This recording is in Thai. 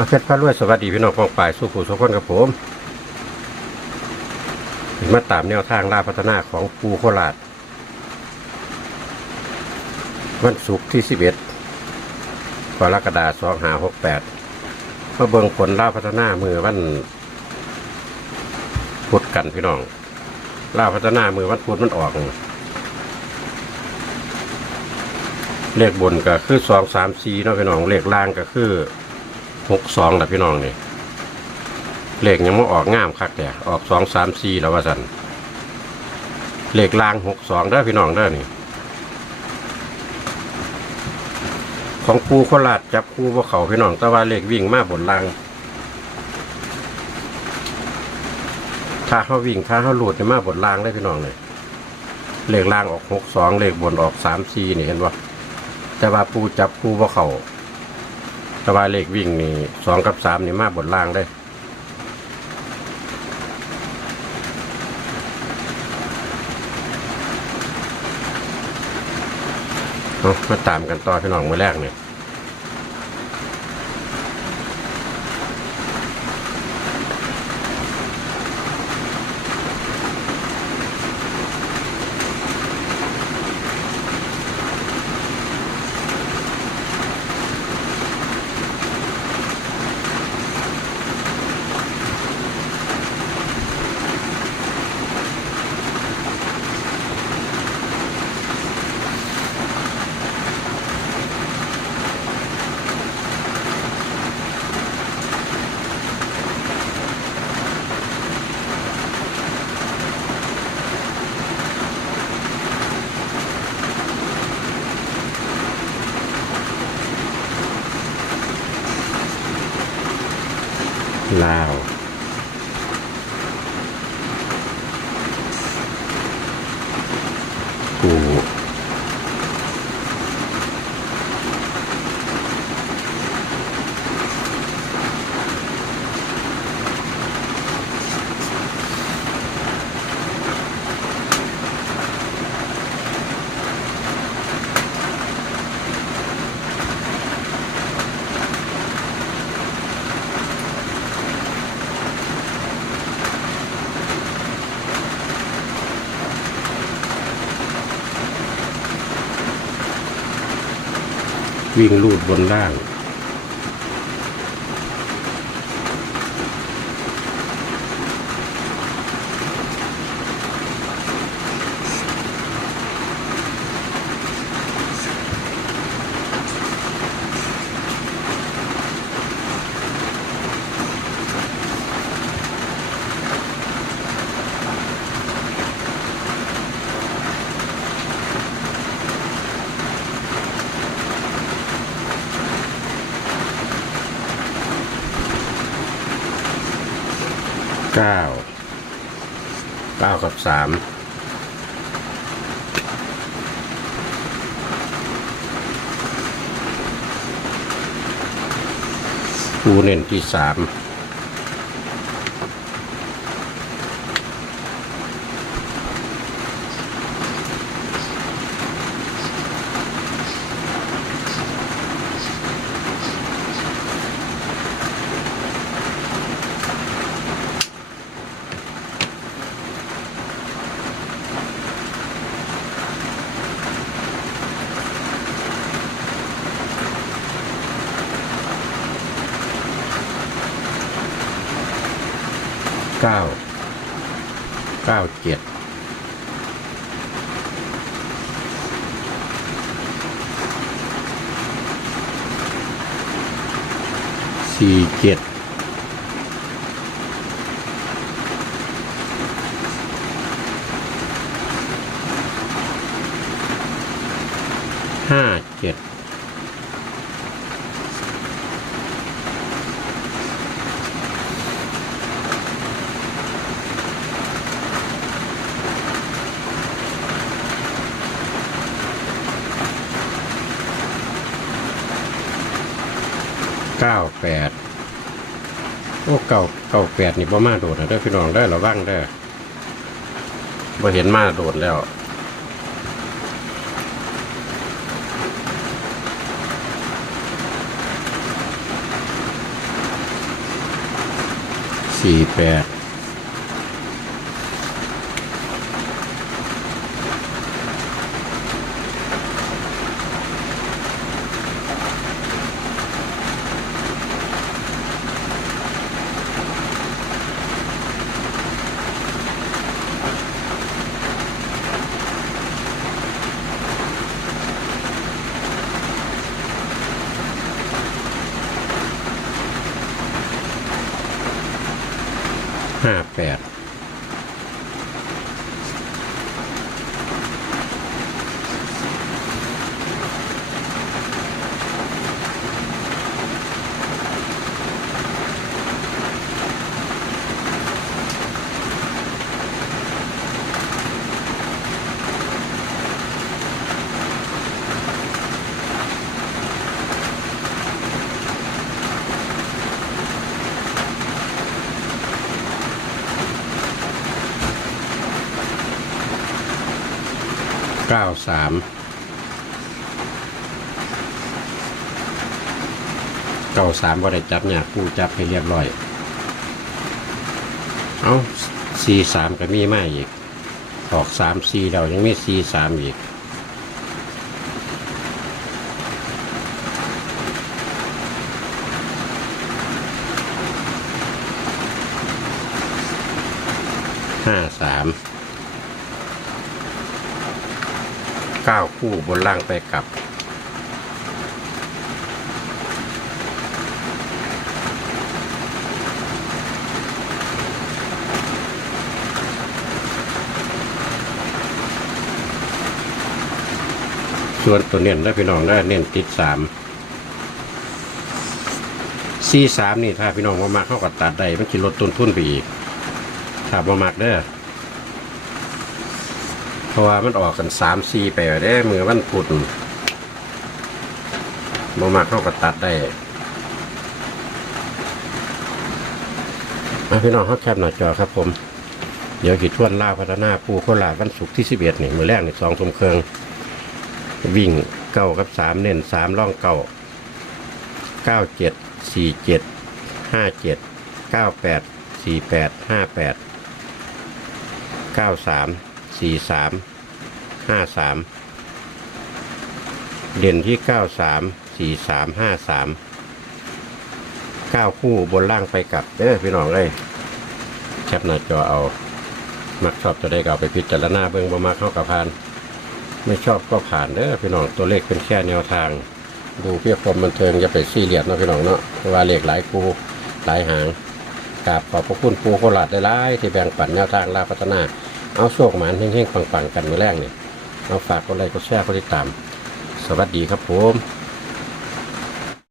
อาเพชรพระรวยสวัสดีพี่น้องกองป่ายสู้ผู้สุขคนกับผมมาตามแนวทางล่าพัฒนาของปูโคราช วันศุกร์ที่สิบเอ็ดกรกฎาคมสองหาหกแปดมาเบิ่งผลล่าพัฒนามือวันพุธกันพี่น้องล่าพัฒนามือวันพุธมันออกเลขบนก็คือสองสามสี่เนาะพี่น้องเลขล่างก็คือ หกสองแหละพี่น้องนี่เลขยังไม่ออกงามคักแต่ออกสองสามสี่แล้วว่าสันเลขล่างหกสองเด้พี่น้องเด้นี่ ของครูโคราชจับครูพวกเขาพี่น้องแต่ว่าเลขวิ่งมาบนล่างถ้าเขาวิ่งถ้าเขาหลุดเนี่ยมาบนล่างได้พี่น้องเลยเลขล่างออกหกสองเลขบนออกสามสี่นี่เห็นปะแต่ว่าปูจับปูว่าเขา แต่ว่าเลขวิ่งนี่สองกับสามนี่มาบนล่างได้เอามาตามกันต่อพี่น้องมือแรกเนี่ย ลาวกู วิ่งลูดบนล่าง เก้าเก้ากับสามปูเน้นที่สาม เก้าเก้าเจ็ดสี่เจ็ดห้าเจ็ด เก้าแปดโอ้เก่าเก่าแปดนี่บ่มาโดดนะเด้อพี่น้องได้ระวังได้บ่เห็นมาโดดแล้วสี่แปด ห้าแปด เก้าสามเก้าสามก็ได้จับเนี่ยผู้จับให้เรียบร้อย เอาสี่สามก็มีไมาอีก ออกสามสี่เรายังไมีสี่สามอีกห้าสาม เก้า คู่บนล่างไปกลับ ส่วนตัวเน้นได้พี่น้องได้เน้นติดสามซีสามนี่ถ้าพี่น้องมามาเข้ากับตัดใดมันจะลดต้นทุนไปอีกถ้ามามักเด้อ เพราะว่ามันออกกันสามสี่ไปแล้เด้มือมันพุดมามาเข้ากับตัดได้มาพี่น้องเขาแคบหน้าจอครับผม เดี๋ยวขีดทวนล่าพัฒนาปูโคราชวันศุกร์ที่สิบเอ็ดนี่มือแรกนี่สองทุ่มเครื่อง วิ่งเก้ากับสามเน้นสามล่องเก้าเก้าเจ็ดสี่เจ็ดห้าเจ็ดเก้าแปดสี่แปดห้าแปดเก้าสาม สี่สามห้าสามเด่นที่เก้าสามสี่สามห้าสามเก้าคู่บนล่างไปกลับเด้อพี่น้องเลยแคปหน้าจอเอา มักชอบจะได้ก็เอาไปพิจารณาเบื้องบ่มาเข้ากับพาน ไม่ชอบก็ผ่านเด้อพี่น้องตัวเลขเป็นแค่แนวทาง ดูเพื่อความบันเทิงอย่าไปซี่เรียสเนาะพี่น้องเนาะเพราะว่าเลขหลายคูหลายหางกราบขอบพระคุณปูโคราชได้หลายที่แบ่งปันแนวทางลาพัฒนา เอาโชคหมานเฮงๆปังๆ กันมือแรกเนี่ยเอาฝากกดไลค์กดแชร์กดติดตาม สวัสดีครับผม